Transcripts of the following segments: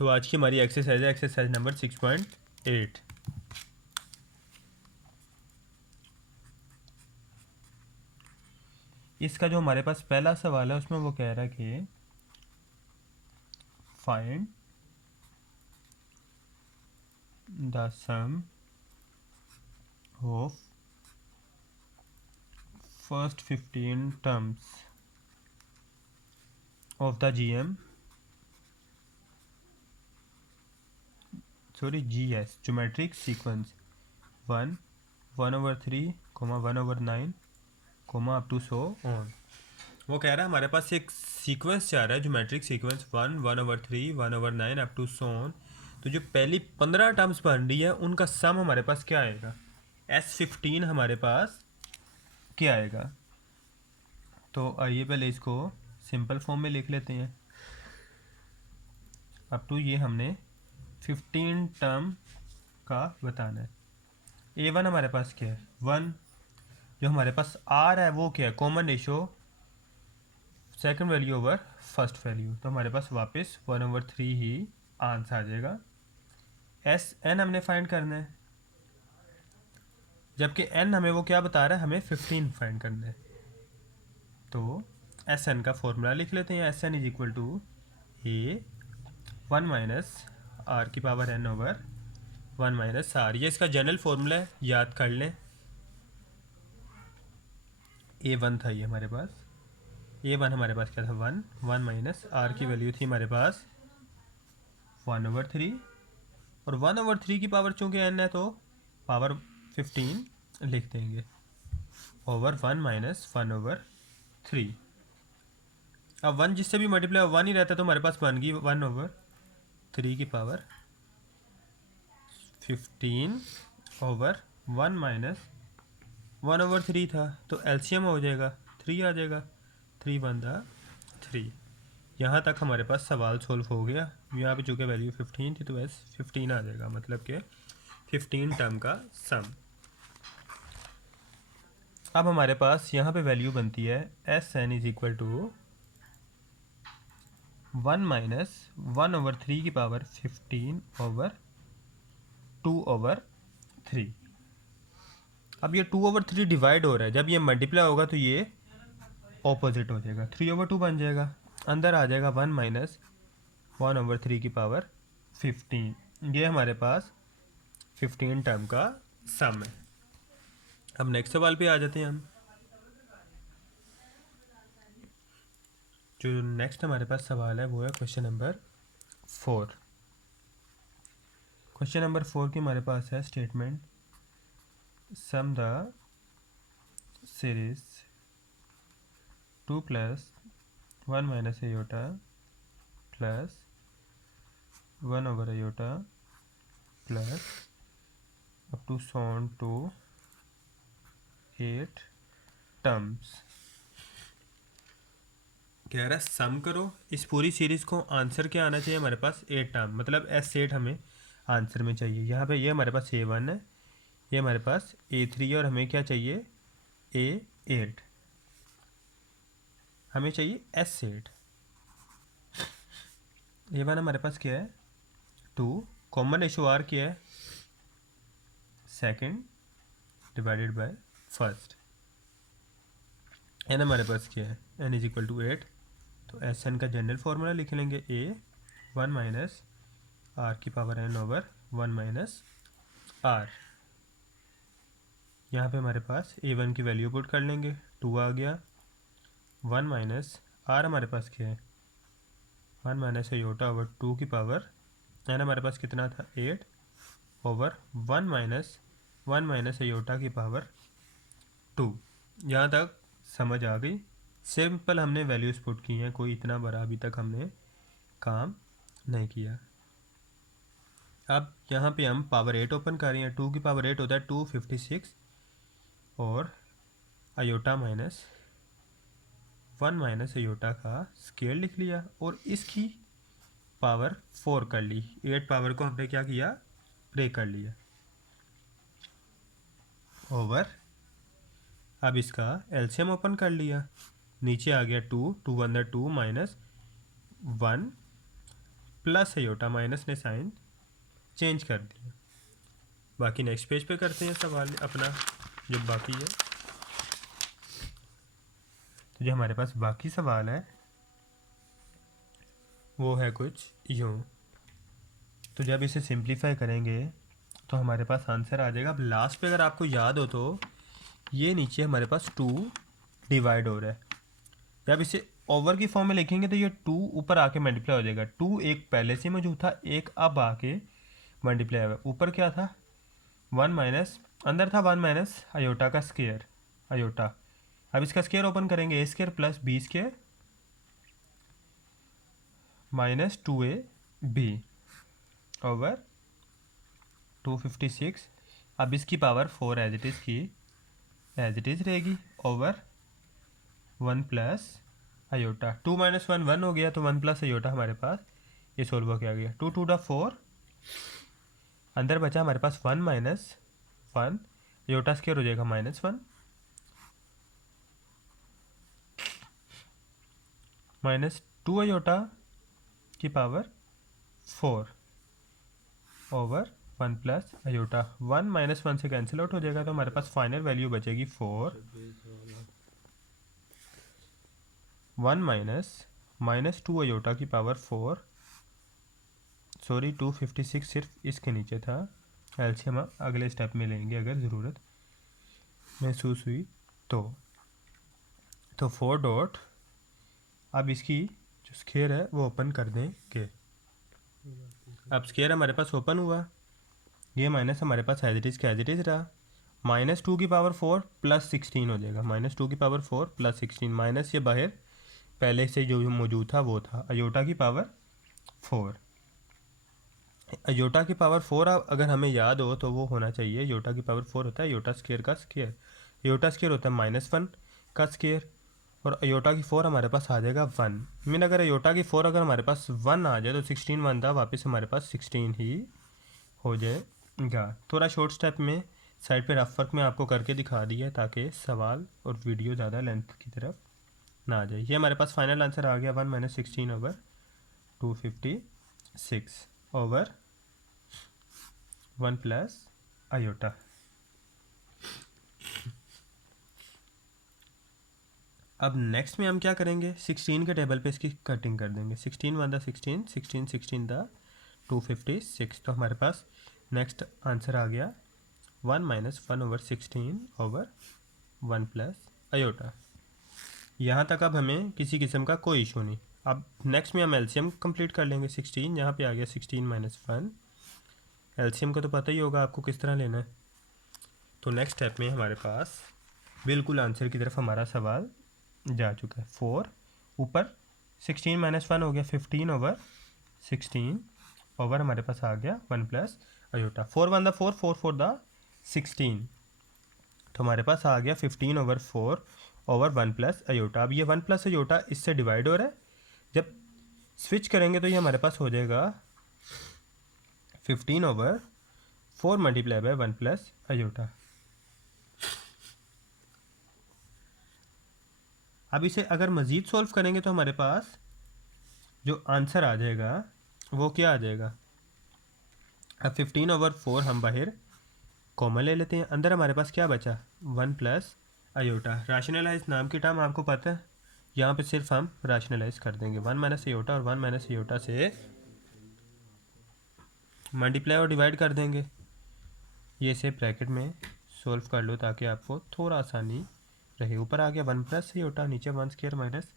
तो आज की हमारी एक्सरसाइज है एक्सरसाइज नंबर 6.8। इसका जो हमारे पास पहला सवाल है उसमें वो कह रहा है कि find the sum of first 15 terms of the GS geometric sequence 1 1/3 1/9 up to so on. वो कह रहा है हमारे पास एक सीक्वेंस जा रहा है geometric sequence 1 1/3 1/9 up to so on. तो जो पहली 15 टर्म्स बन रही है उनका सम हमारे पास क्या आएगा, S15 हमारे पास क्या आएगा। तो आइए पहले इसको सिंपल फॉर्म में लिख लेते हैं। अप टू ये हमने 15 टर्म का बताना है। A1 हमारे पास क्या है 1, जो हमारे पास R है वो क्या है common ratio second value over first value, तो हमारे पास वापस 1/3 ही आंसर आ जाएगा। SN हमने फाइंड करना है, जबकि N हमें वो क्या बता रहा है, हमें 15 फाइंड करना है। तो SN का फॉर्मूला लिख लेते हैं। SN is equal to A1 minus R की power N over 1 minus R। ये इसका जनरल फॉर्मूला है, याद कर लें। A1 था ये हमारे पास, A1 हमारे पास क्या था 1 माइनस R की वैल्यू थी हमारे पास 1/3, और 1/3 की पावर चूँकि N है तो पावर 15 लिख देंगे ओवर 1 माइनस 1/3। अब 1 जिससे भी मल्टीप्लाई 1 ही रहता है तो हमारे पास बन गई 1/3 की पावर 15 ओवर 1 माइनस 1/3 था, तो एलसीएम हो जाएगा 3 आ जाएगा, 3 बनता 3। यहाँ तक हमारे पास सवाल सोल्व हो गया। यहाँ पे चूँकि वैल्यू 15 थी तो बस 15 आ जाएगा, मतलब कि 15 टर्म का सम। अब हमारे पास यहाँ पे वैल्यू बनती है SN is equal to 1 minus 1/3 की पावर 15 ओवर 2/3। अब ये 2/3 डिवाइड हो रहा है, जब ये मल्टीप्लाई होगा तो ये ऑपोजिट हो जाएगा, 3/2 बन जाएगा। अंदर आ जाएगा 1 माइनस 1/3 की पावर 15। ये हमारे पास 15 टर्म का सम है। अब नेक्स्ट सवाल पे आ जाते हैं हम। जो नेक्स्ट हमारे पास सवाल है वो है क्वेश्चन नंबर 4। क्वेश्चन नंबर 4 की हमारे पास है statement sum the series 2 plus 1 minus iota plus 1 over iota plus up to so on to 8 terms. कह रहा है सम करो इस पूरी सीरीज़ को, आंसर क्या आना चाहिए हमारे पास 8 टर्म, मतलब S8 हमें आंसर में चाहिए। यहाँ पे ये हमारे पास A1 है, ये हमारे पास A3 है, और हमें क्या चाहिए A8, हमें चाहिए S8। A1 हमारे पास क्या है 2, कॉमन रेशो R क्या है second divided by first. N हमारे पास क्या है N इज इक्वल टू 8, तो SN का जनरल फॉर्मूला लिख लेंगे A1 माइनस R की power N over 1 minus R। यहाँ पे हमारे पास A1 की वैल्यू पुट कर लेंगे, 2 आ गया, 1 माइनस R हमारे पास क्या है 1 माइनस आयोटा ओवर 2 की पावर N हमारे पास कितना था 8 ओवर 1 माइनस आयोटा की पावर 2। यहाँ तक समझ आ गई। सिंपल हमने वैल्यूज पुट की हैं, कोई इतना बड़ा अभी तक हमने काम नहीं किया। अब यहाँ पे हम पावर 8 ओपन कर रहे हैं, 2 की पावर 8 होता है 256, और आयोटा माइनस 1 माइनस आयोटा का स्केल लिख लिया, और इसकी पावर 4 कर ली। 8 पावर को हमने क्या किया ब्रेक कर लिया ओवर। अब इसका एलसीएम ओपन कर लिया, नीचे आ गया 2 2 1 2 माइनस 1 प्लस अयोटा, माइनस ने साइन चेंज कर दिया। बाकी नेक्स्ट पेज पे करते हैं सवाल अपना जो बाकी है। तो जो हमारे पास बाकी सवाल है वो है कुछ यूँ। तो जब इसे सिंप्लीफाई करेंगे तो हमारे पास आंसर आ जाएगा। अब लास्ट पे अगर आपको याद हो तो ये नीचे हमारे पास 2 डिवाइड हो रहा है। जब इसे ओवर की फॉर्म में लिखेंगे तो ये 2 ऊपर आके मल्टीप्लाई हो जाएगा। 2 एक पहले से मौजूद था, एक अब आके मल्टीप्लाई हुआ। ऊपर क्या था 1 माइनस, अंदर था 1 माइनस अयोटा का स्केयर अयोटा। अब इसका स्केयर ओपन करेंगे, A square plus B square minus 2ab over 256। अब इसकी पावर 4 एज इट इज़ की एज इट इज़ रहेगी ओवर 1 प्लस अयोटा। 2 माइनस 1 1 हो गया, तो 1 प्लस अयोटा हमारे पास ये सोल्व होकर आ गया। 2 2 4, अंदर बचा हमारे पास 1 माइनस 1 अयोटा स्क्वायर हो जाएगा -1 माइनस 2 अयोटा की power 4 over 1 plus aorta. 1 minus 1 से कैंसिल आउट हो जाएगा, तो हमारे पास फाइनल वैल्यू बचेगी 4। 1 माइनस 2 अयोटा की पावर 4, सॉरी 256 सिर्फ इसके नीचे था। एलसीएम हम अगले स्टेप में लेंगे अगर ज़रूरत महसूस हुई तो 4 डॉट। अब इसकी जो स्क्वायर है वो ओपन कर देंगे। अब स्क्वायर हमारे पास ओपन हुआ, ये माइनस हमारे पास एज इट इज़ का एज इट इज़ रहा। -2 की पावर 4 प्लस 16 हो जाएगा। -2 की पावर 4 प्लस 16, माइनस ये बाहर पहले से जो मौजूद था वो था अयोटा की पावर 4। अयोटा की पावर 4 अगर हमें याद हो तो वो होना चाहिए, अयोटा की पावर 4 होता है अयोटा स्क्वायर का स्क्वायर। अयोटा स्क्वायर होता है -1 का स्क्वायर, और अयोटा की 4 हमारे पास आ जाएगा 1। मीन अगर अयोटा की 4 अगर हमारे पास 1 आ जाए तो 16 1 था, वापस हमारे पास 16 ही हो जाएगा। थोड़ा शॉर्ट स्टेप में साइड पे रफ वर्क में आपको करके दिखा दिया है ताकि सवाल और वीडियो ज़्यादा लेंथ की तरफ ना आ जाए। ये हमारे पास फाइनल आंसर आ गया 1 minus 16 over 256 over 1 plus aorta. अब नेक्स्ट में हम क्या करेंगे, 16 के टेबल पे इसकी कटिंग कर देंगे। 16 1 द 16, 16 16 द 256। तो हमारे पास नेक्स्ट आंसर आ गया 1 minus 1 over 16 over 1 plus aorta. यहाँ तक अब हमें किसी किस्म का कोई इशू नहीं। अब नेक्स्ट में हम एलसीएम कंप्लीट कर लेंगे। 16 यहाँ पे आ गया 16 माइनस 1। एलसीएम का तो पता ही होगा आपको किस तरह लेना है। तो नेक्स्ट स्टेप में हमारे पास बिल्कुल आंसर की तरफ हमारा सवाल जा चुका है। 4 ऊपर 16 माइनस 1 हो गया 15 ओवर 16 ओवर हमारे पास आ गया 1 प्लस अयोटा। 4 1 द 4, 4 4 द 16, तो हमारे पास आ गया 15 ओवर 4 ओवर 1 प्लस अयोटा। अब ये 1 प्लस अयोटा इससे डिवाइड हो रहा है, जब स्विच करेंगे तो ये हमारे पास हो जाएगा 15 over 4 multiply by 1 plus aorta. अब इसे अगर मज़ीद सॉल्व करेंगे तो हमारे पास जो आंसर आ जाएगा वो क्या आ जाएगा। अब 15 ओवर 4 हम बाहर कॉमन ले लेते हैं, अंदर हमारे पास क्या बचा 1 प्लस अयोटा। राशनलाइज नाम की टर्म आपको पता है, यहाँ पे सिर्फ हम राशनलाइज कर देंगे 1 माइनस अयोटा और 1 माइनस अयोटा से मल्टीप्लाई और डिवाइड कर देंगे। ये से ब्रैकेट में सॉल्व कर लो ताकि आपको थोड़ा आसानी रहे। ऊपर आ गया 1 प्लस अयोटा, नीचे 1 स्क्वायर माइनस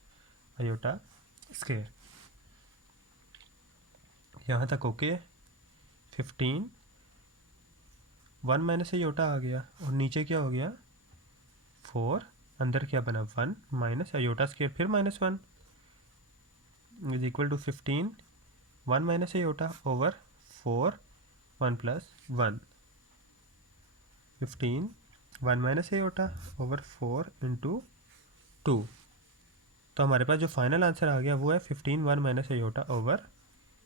अयोटा स्क्वायर। यहाँ तक ओके। 15 1 माइनस अयोटा आ गया और नीचे क्या हो गया 4, अंदर क्या बना 1 माइनस अयोटा स्क्वायर फिर -1 is equal to 15 1 minus iota over 4 1 plus 1। 15 1 minus iota over 4 into 2। तो हमारे पास जो फाइनल आंसर आ गया वो है 15 1 माइनस अयोटा ओवर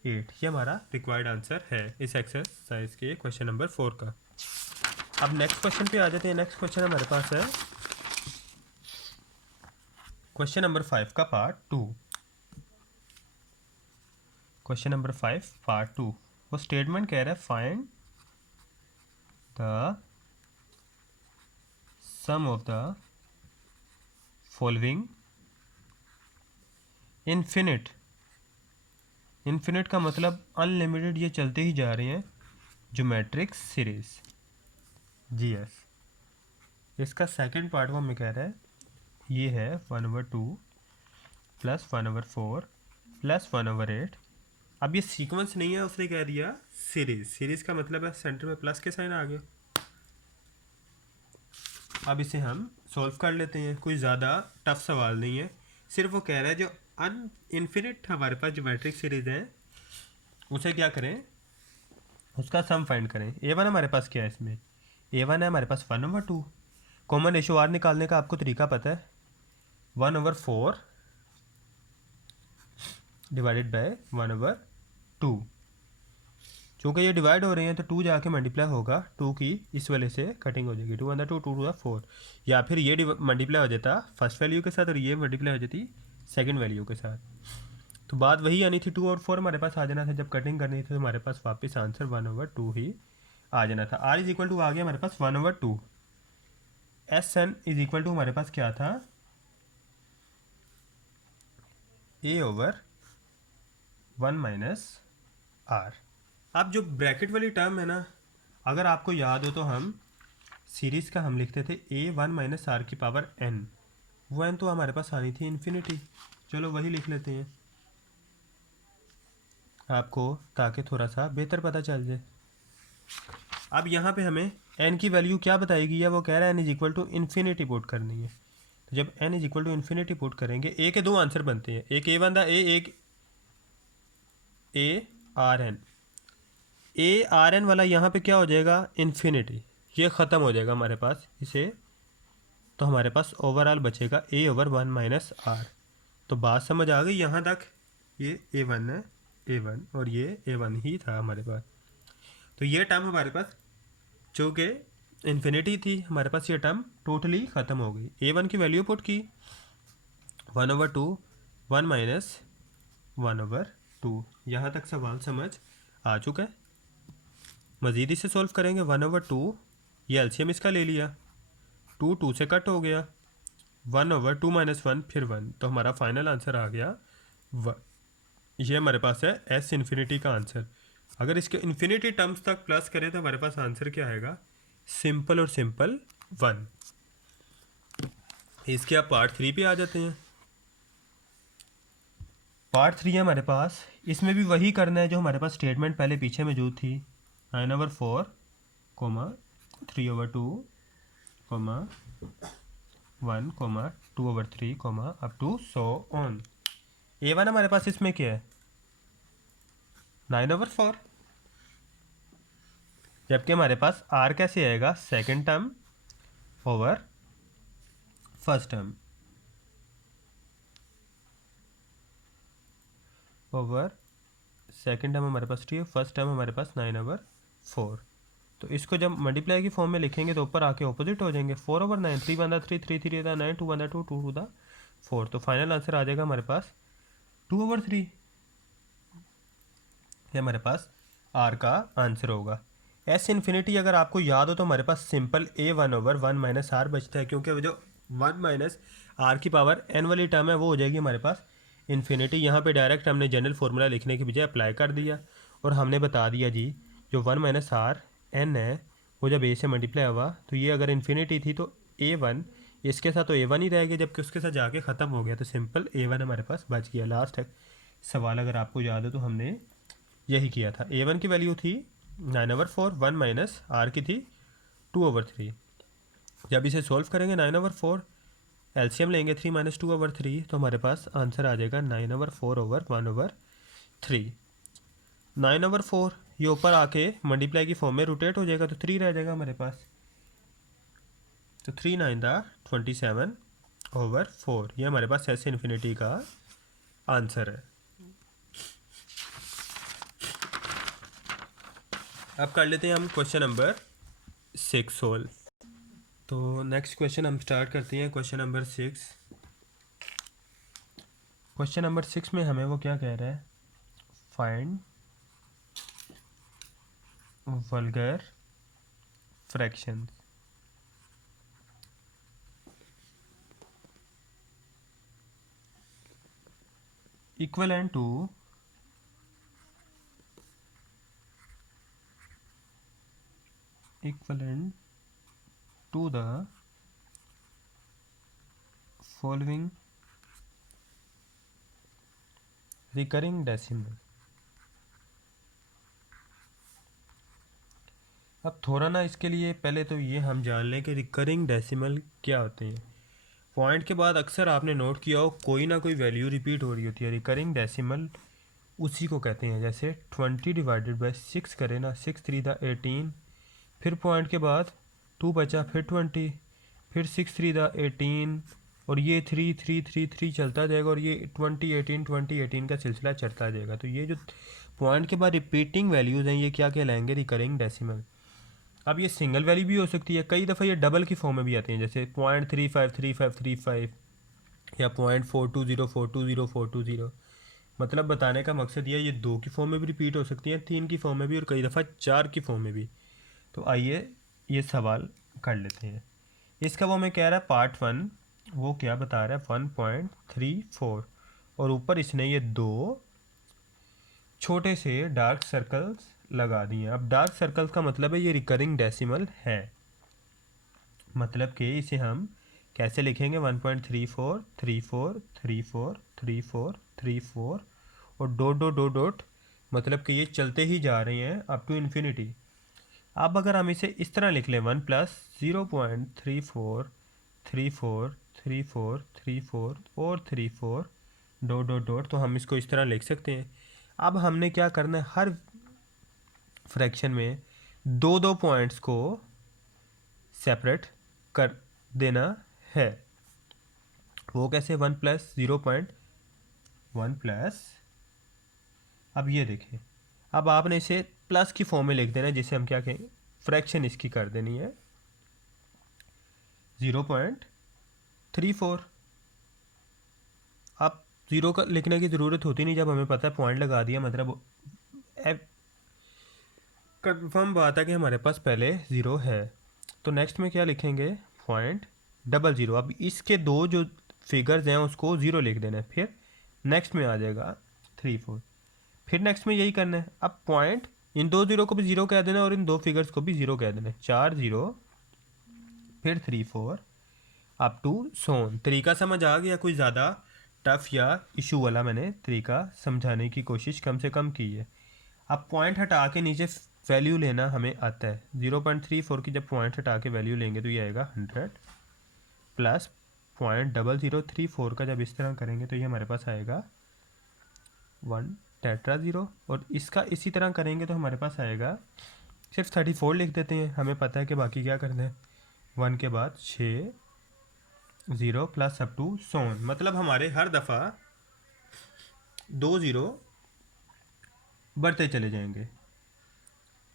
8। ये हमारा रिक्वायर्ड आंसर है इस एक्सरसाइज के क्वेश्चन नंबर 4 का। अब नेक्स्ट क्वेश्चन पे आ जाते हैं। नेक्स्ट क्वेश्चन हमारे पास है क्वेश्चन नंबर 5 का पार्ट 2। Question number 5 part 2। वो स्टेटमेंट कह रहा है find the sum of the following infinite. Infinite का मतलब अनलिमिटेड, ये चलते ही जा रहे हैं, ज्योमेट्रिक सीरीज जीएस। इसका सेकंड पार्ट वो हमें कह रहा है ये है 1/2 प्लस 1/4 प्लस 1/8। अब ये सीक्वेंस नहीं है, उसने कह दिया सीरीज। सीरीज का मतलब है सेंटर में प्लस के साइन आ गए। अब इसे हम सॉल्व कर लेते हैं, कोई ज़्यादा टफ सवाल नहीं है। सिर्फ वो कह रहा है जो इन्फिनिट हमारे पास ज्योमेट्रिक सीरीज है उसे क्या करें, उसका सम फाइंड करें। A1 हमारे पास क्या है, इसमें A1 है हमारे पास 1/2। कॉमन रेशियो R निकालने का आपको तरीका पता है, 1/4 डिवाइडेड बाय 1/2। चूँकि ये डिवाइड हो रहे हैं तो 2 जाके मल्टीप्लाई होगा, 2 की इस वाले से कटिंग हो जाएगी, 2/2 2/4। या फिर ये मल्टीप्लाई हो जाता फर्स्ट वैल्यू के साथ और ये मल्टीप्लाई हो जाती सेकंड वैल्यू के साथ। तो बात वही आनी थी, 2 और 4 हमारे पास आ जाना था। जब कटिंग करनी थी तो हमारे पास वापस आंसर 1/2 ही आ जाना था। R इज इक्वल टू आ गया हमारे पास 1/2। SN इज इक्वल टू हमारे पास क्या था, A/1 - R। अब जो ब्रैकेट वाली टर्म है ना, अगर आपको याद हो तो हम सीरीज़ का हम लिखते थे A1 - R की पावर n। वो n तो हमारे पास आनी थी इन्फिनिटी। चलो वही लिख लेते हैं आपको, ताकि थोड़ा सा बेहतर पता चल जाए। अब यहाँ पे हमें n की वैल्यू क्या बताएगी, या वो कह रहा है n is equal to infinity put करनी है। तो जब n is equal to infinity put करेंगे, a के दो आंसर बनते हैं, एक A बनता a, एक ARN। ARN वाला यहाँ पे क्या हो जाएगा, इन्फिनिटी, ये ख़त्म हो जाएगा हमारे पास इसे। तो हमारे पास ओवरऑल बचेगा A/1 - R। तो बात समझ आ गई यहाँ तक। ये A1 है, A1, और ये A1 ही था हमारे पास। तो ये टर्म हमारे पास जो कि इन्फिनिटी थी, हमारे पास ये टर्म टोटली ख़त्म हो गई। A1 की वैल्यू पुट की 1/2 1 - 1/2। यहाँ तक सवाल समझ आ चुका है। मज़ीद इसे सॉल्व करेंगे। 1/2, ये एलसीएम इसका ले लिया, 2 से कट हो गया, 1/2 - 1 फिर 1, तो हमारा फाइनल आंसर आ गया 1। ये हमारे पास है S इन्फिनिटी का आंसर। अगर इसके इन्फिनिटी टर्म्स तक प्लस करें तो हमारे पास आंसर क्या आएगा, सिंपल और सिंपल 1। इसके आप पार्ट 3 पे आ जाते हैं। पार्ट 3 है हमारे पास, इसमें भी वही करना है जो हमारे पास स्टेटमेंट पहले पीछे मौजूद थी। 9/4, 3/2, 1, 2/3, up to so on. A1 हमारे पास इसमें क्या है, 9/4, जबकि हमारे पास R कैसे आएगा, second term over first term over second term हमारे पास 3, फर्स्ट टर्म हमारे पास 9/4। तो इसको जब मल्टीप्लाई की फॉर्म में लिखेंगे तो ऊपर आके ऑपोजिट हो जाएंगे, 4/9, 3/3, 3/9, 2/2, 2/4। तो फाइनल आंसर आ जाएगा हमारे पास 2/3। ये हमारे पास R का आंसर होगा। S इन्फिनिटी अगर आपको याद हो तो हमारे पास सिंपल A1/1 - R बचता है, क्योंकि वो जो 1 - R की पावर n वाली टर्म है वो हो जाएगी हमारे पास इन्फिनिटी। यहाँ पे डायरेक्ट हमने जनरल फार्मूला लिखने की बजाय अप्लाई कर दिया, और हमने बता दिया जी जो 1 - R n है वो जब A से मल्टीप्लाई हुआ तो ये अगर इन्फिनिटी थी तो A1 इसके साथ तो A1 ही रहेगा, जबकि उसके साथ जाके ख़त्म हो गया, तो सिंपल A1 हमारे पास बच गया। लास्ट सवाल अगर आपको याद हो तो हमने यही किया था। A1 की वैल्यू थी 9/4, 1 - R की थी 2/3। जब इसे सॉल्व करेंगे 9/4, एलसीएम लेंगे 3 - 2/3, तो हमारे पास आंसर आ जाएगा 9/4/1/3। 9/4 ये ऊपर आके मल्टीप्लाई की फॉर्म में रोटेट हो जाएगा तो 3 रह जाएगा हमारे पास। तो 3 9 27/4, ये हमारे पास S इन्फिनिटी का आंसर है। अब कर लेते हैं हम क्वेश्चन नंबर 6 सोल्व। तो नेक्स्ट क्वेश्चन हम स्टार्ट करते हैं, क्वेश्चन नंबर 6। क्वेश्चन नंबर 6 में हमें वो क्या कह रहा है, find vulgar fractions. Equivalent to the following recurring decimal. अब थोड़ा ना इसके लिए पहले तो ये हम जान लें कि रिकरिंग डेसिमल क्या होते हैं। पॉइंट के बाद अक्सर आपने नोट किया हो कोई ना कोई वैल्यू रिपीट हो रही होती है। रिकरिंग डेसिमल उसी को कहते हैं। जैसे 20 डिवाइडेड बाई 6 करें ना, 6 3 दा 18, फिर पॉइंट के बाद 2 बचा, फिर 20, फिर 6 3 दा 18, और ये 3 3 3 3 चलता जाएगा, और ये 20 18 का सिलसिला चलता जाएगा। तो ये जो पॉइंट के बाद रिपीटिंग वैल्यूज़ हैं ये क्या कहलाएंगे? Recurring decimal. अब ये सिंगल वैल्यू भी हो सकती है, कई दफ़ा ये डबल की फॉर्म में भी आती हैं, जैसे 0.353535 या 0.420420420। मतलब बताने का मकसद ये है, ये 2 की फॉर्म में भी रिपीट हो सकती हैं, 3 की फॉर्म में भी, और कई दफ़ा 4 की फॉर्म में भी। तो आइए ये सवाल कर लेते हैं। इसका वो हमें कह रहा है पार्ट 1, वो क्या बता रहा है 1.34, और ऊपर इसने ये 2 छोटे से डार्क सर्कल्स लगा दिए। अब डार्क सर्कल्स का मतलब है ये रिकरिंग डेसिमल है। मतलब कि इसे हम कैसे लिखेंगे? 1.34 34 34 34 34 और डॉट डॉट डॉट डॉट, मतलब कि ये चलते ही जा रहे हैं अप टू इन्फिनिटी। अब अगर हम इसे इस तरह लिख लें 1 प्लस 0.34 34 34 34 और 34 डॉट डॉट डॉट, तो हम इसको इस तरह लिख सकते हैं। अब हमने क्या करना है, हर फ्रैक्शन में 2 पॉइंट्स को सेपरेट कर देना है। वो कैसे? 1 प्लस 0.1 प्लस, अब ये देखें, अब आपने इसे प्लस की फॉर्म में लिख देना है, जिसे हम क्या कहेंगे, फ्रैक्शन इसकी कर देनी है 0.34। अब 0 का लिखने की ज़रूरत होती नहीं जब हमें पता है पॉइंट लगा दिया, मतलब कंफर्म बात है कि हमारे पास पहले 0 है। तो नेक्स्ट में क्या लिखेंगे? 0.00। अब इसके 2 जो फिगर्स हैं उसको 0 लिख देना है, फिर नेक्स्ट में आ जाएगा 34, फिर नेक्स्ट में यही करना है। अब पॉइंट, इन 2 0 को भी 0 कह देना और इन 2 फिगर्स को भी 0 कह देना है। 4 0 फिर 34 अप टू सोन। तरीका समझ आ गया? कोई ज़्यादा टफ या इशू वाला मैंने तरीका समझाने की कोशिश कम से कम की है। अब पॉइंट हटा के नीचे वैल्यू लेना हमें आता है। 0.34 की जब पॉइंट हटा के वैल्यू लेंगे तो ये आएगा 100, प्लस 0.0034 का जब इस तरह करेंगे तो ये हमारे पास आएगा 1 टेट्रा 0, और इसका इसी तरह करेंगे तो हमारे पास आएगा, सिर्फ 34 लिख देते हैं, हमें पता है कि बाकी क्या करना है। 1 के बाद 6 0 प्लस अप टू सोन, मतलब हमारे हर दफ़ा 2 0 बढ़ते चले जाएंगे।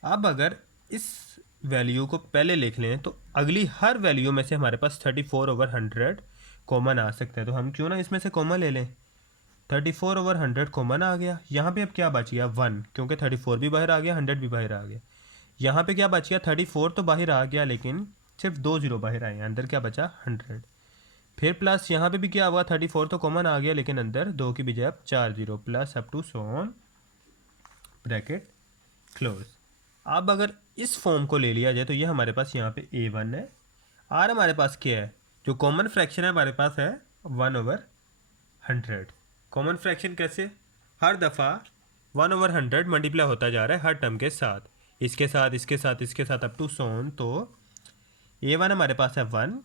अब अगर इस वैल्यू को पहले लिख लें तो अगली हर वैल्यू में से हमारे पास 34/100 कॉमन आ सकता है। तो हम क्यों ना इसमें से कॉमन ले लें। 34/100 कॉमन आ गया। यहाँ पे अब क्या बच गया? 1, क्योंकि 34 भी बाहर आ गया, 100 भी बाहर आ गया। यहाँ पे क्या बच गया? 34 तो बाहर आ गया, लेकिन सिर्फ 2 0 बाहर आए, अंदर क्या बचा? 100। फिर प्लस यहाँ पे भी क्या हुआ? 34 तो कॉमन आ गया, लेकिन अंदर 2 की बजाय 4 0 plus up to so on bracket close. अब अगर इस फॉर्म को ले लिया जाए तो ये हमारे पास यहाँ पे A1 है, और हमारे पास क्या है? जो कॉमन फ्रैक्शन है हमारे पास है 1/100। कॉमन फ्रैक्शन कैसे? हर दफ़ा 1/100 मल्टीप्लाई होता जा रहा है हर टर्म के साथ, इसके साथ इसके साथ इसके साथ अप टू सोन। तो A1 हमारे पास है 1,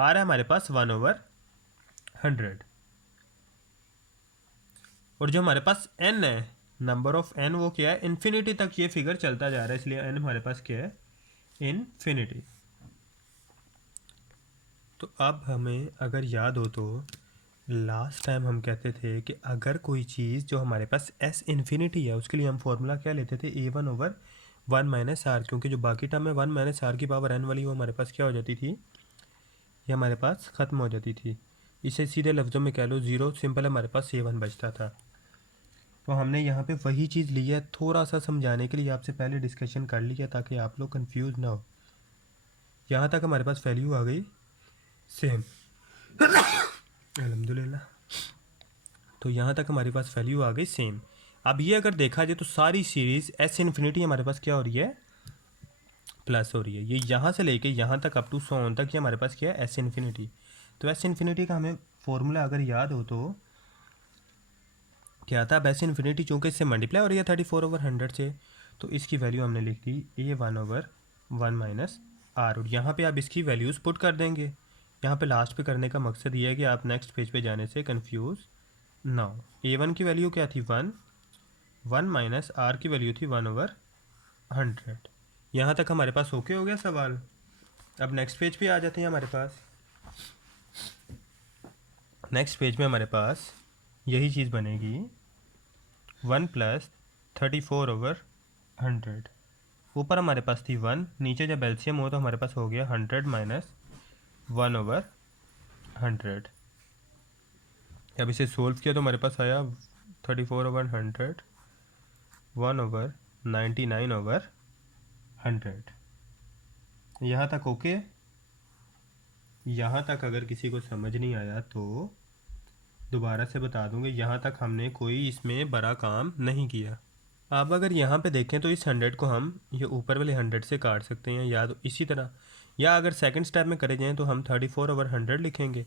R है हमारे पास 1/100, और जो हमारे पास n है, नंबर ऑफ n, वो क्या है? इन्फिनिटी तक ये फिगर चलता जा रहा है, इसलिए n हमारे पास क्या है? इन्फिनिटी। तो अब हमें अगर याद हो तो लास्ट टाइम हम कहते थे कि अगर कोई चीज़ जो हमारे पास s इन्फिनिटी है उसके लिए हम फॉर्मूला क्या लेते थे? A1/1 माइनस आर, क्योंकि जो बाकी टर्म है 1 माइनस आर की पावर n वाली, वो हमारे पास क्या हो जाती थी? ये हमारे पास ख़त्म हो जाती थी। इसे सीधे लफ्ज़ों में कह लो 0, सिंपल हमारे पास A1 बचता था। तो हमने यहाँ पे वही चीज़ ली है, थोड़ा सा समझाने के लिए आपसे पहले डिस्कशन कर लिया ताकि आप लोग कंफ्यूज ना हो। यहाँ तक हमारे पास वैल्यू आ गई सेम, अल्हम्दुलिल्लाह। तो यहाँ तक हमारे पास वैल्यू आ गई सेम। अब ये अगर देखा जाए तो सारी सीरीज़ एस इन्फिनिटी हमारे पास क्या हो रही है, प्लस हो रही है। ये यहाँ से लेके यहाँ तक अप टू 100 तक ये हमारे पास क्या है, एस इन्फिनिटी। तो एस इन्फिनिटी का हमें फॉर्मूला अगर याद हो तो क्या था, अब एस इन्फिनिटी चूँकि इससे मल्टीप्लाई हो रही है 34/100 से, तो इसकी वैल्यू हमने लिख दी A1/1 माइनस आर। और यहाँ पे आप इसकी वैल्यूज़ पुट कर देंगे। यहाँ पे लास्ट पे करने का मकसद ये है कि आप नेक्स्ट पेज पे जाने से कंफ्यूज ना हो। A1 की वैल्यू क्या थी 1 माइनस आर की वैल्यू थी 1/100। यहाँ तक हमारे पास ओके हो गया सवाल। अब नेक्स्ट पेज पे आ जाते हैं हमारे पास। नेक्स्ट पेज में हमारे पास यही चीज़ बनेगी 1 प्लस 34/100। ऊपर हमारे पास थी 1, नीचे जब एलसीएम हो तो हमारे पास हो गया 100 माइनस 1/100। अब इसे सोल्व किया तो हमारे पास आया 34/100 1/99/100। यहाँ तक ओके। यहाँ तक अगर किसी को समझ नहीं आया तो दोबारा से बता दूंगे, यहाँ तक हमने कोई इसमें बड़ा काम नहीं किया। अब अगर यहाँ पे देखें तो इस 100 को हम ये ऊपर वाले 100 से काट सकते हैं, या तो इसी तरह, या अगर सेकंड स्टेप में करे जाएँ तो हम 34/100 लिखेंगे।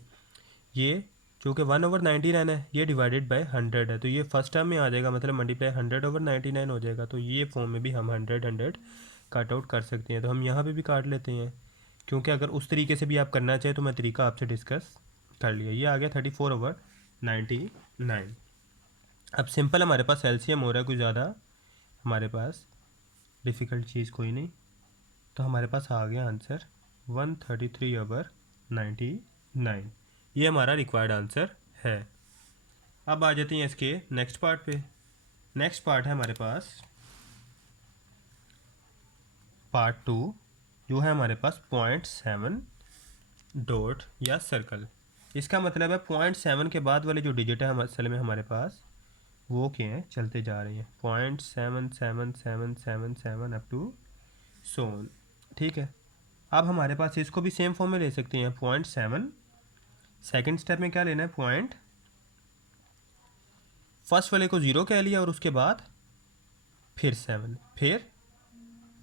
ये चूँकि 1/99 है, ये डिवाइडेड बाय 100 है, तो ये फर्स्ट टर्म में आ जाएगा, मतलब मल्टीप्लाई 100/99 हो जाएगा। तो ये फॉर्म में भी हम 100 काट आउट कर सकते हैं। तो हम यहाँ पे भी काट लेते हैं, क्योंकि अगर उस तरीके से भी आप करना चाहें तो मैं तरीका आपसे डिस्कस कर लिया। ये आ गया 34/99। अब सिंपल हमारे पास एलसीएम हो रहा है, कोई ज़्यादा हमारे पास डिफ़िकल्ट चीज़ कोई नहीं। तो हमारे पास आ गया आंसर 133/99। ये हमारा रिक्वायर्ड आंसर है। अब आ जाते हैं इसके नेक्स्ट पार्ट पे। नेक्स्ट पार्ट है हमारे पास पार्ट 2, जो है हमारे पास 0.7 डॉट या सर्कल। इसका मतलब है 0.7 के बाद वाले जो डिजिट है असल में हमारे पास वो क्या हैं, चलते जा रही हैं 0.777777 अप टू 100। ठीक है। अब हमारे पास इसको भी सेम फॉर्म में ले सकते हैं 0.7। सेकंड स्टेप में क्या लेना है, पॉइंट फर्स्ट वाले को 0 कह लिया और उसके बाद फिर 7, फिर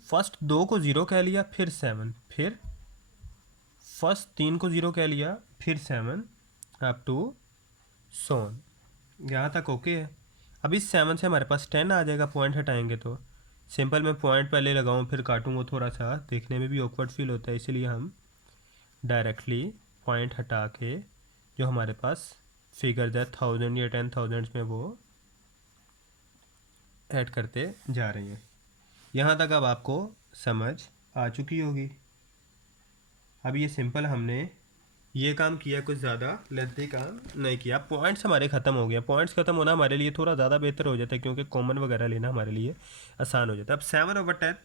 फर्स्ट 2 को 0 कह लिया, फिर 7, फिर फर्स्ट 3 को 0 कह लिया, फिर 7 अप टू 100। यहाँ तक ओके है। अब इस 7 से हमारे पास 10 आ जाएगा, पॉइंट हटाएंगे तो सिंपल मैं पॉइंट पहले लगाऊँ फिर काटूँ, वो थोड़ा सा देखने में भी ऑकवर्ड फील होता है, इसलिए हम डायरेक्टली पॉइंट हटा के जो हमारे पास फिगर्स है 1000 या 10,000 में वो ऐड करते जा रही हैं। यहाँ तक अब आपको समझ आ चुकी होगी। अब ये सिंपल हमने ये काम किया, कुछ ज़्यादा लेंथी काम नहीं किया। पॉइंट्स हमारे ख़त्म हो गया। पॉइंट्स ख़त्म होना हमारे लिए थोड़ा ज़्यादा बेहतर हो जाता है, क्योंकि कॉमन वगैरह लेना हमारे लिए आसान हो जाता है। अब 7/10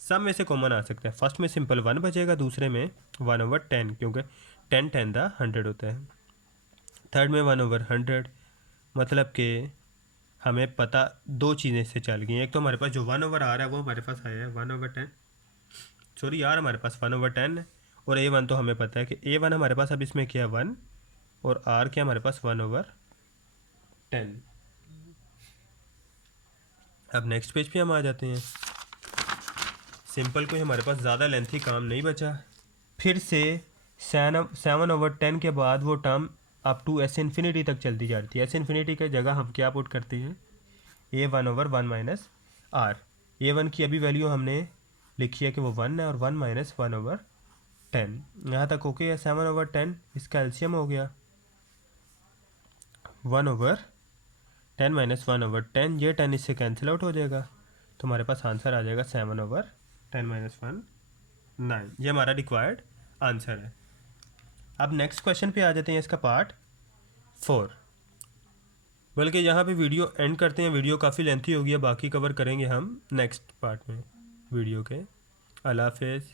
सब में से कॉमन आ सकता है। फर्स्ट में सिंपल 1 बचेगा, दूसरे में 1/10, क्योंकि 10 10 दा 100 होता है। थर्ड में 1/100, मतलब कि हमें पता दो चीज़ें से चल गई। एक तो हमारे पास जो 1/r है वो हमारे पास आया है 1/10, सॉरी यार हमारे पास 1/10 है। और A1 तो हमें पता है कि A1 हमारे पास अब इसमें क्या है 1, और R क्या हमारे पास 1/10। अब नेक्स्ट पेज पे हम आ जाते हैं। सिंपल कोई हमारे पास ज़्यादा लेंथी काम नहीं बचा। फिर से 7/10 के बाद वो term up to S infinity तक चलती जाती है। एस इन्फिनिटी की जगह हम क्या पुट करते हैं, A1/1 माइनस आर। A1 की अभी वैल्यू हमने लिखी है कि वो 1 है, और 1 माइनस 1/10। यहाँ तक ओके है। 7/10 इसका एलसीएम हो गया 1/10 माइनस 1/10, ये 10 इससे कैंसिल आउट हो जाएगा, तो हमारे पास आंसर आ जाएगा 7/10 माइनस 1 9। ये हमारा रिक्वायर्ड आंसर है। अब नेक्स्ट क्वेश्चन पे आ जाते हैं, इसका पार्ट 4। बल्कि यहाँ पे वीडियो एंड करते हैं, वीडियो काफ़ी लेंथी हो गई है, बाकी कवर करेंगे हम नेक्स्ट पार्ट में वीडियो के। अल्लाह हाफिज़।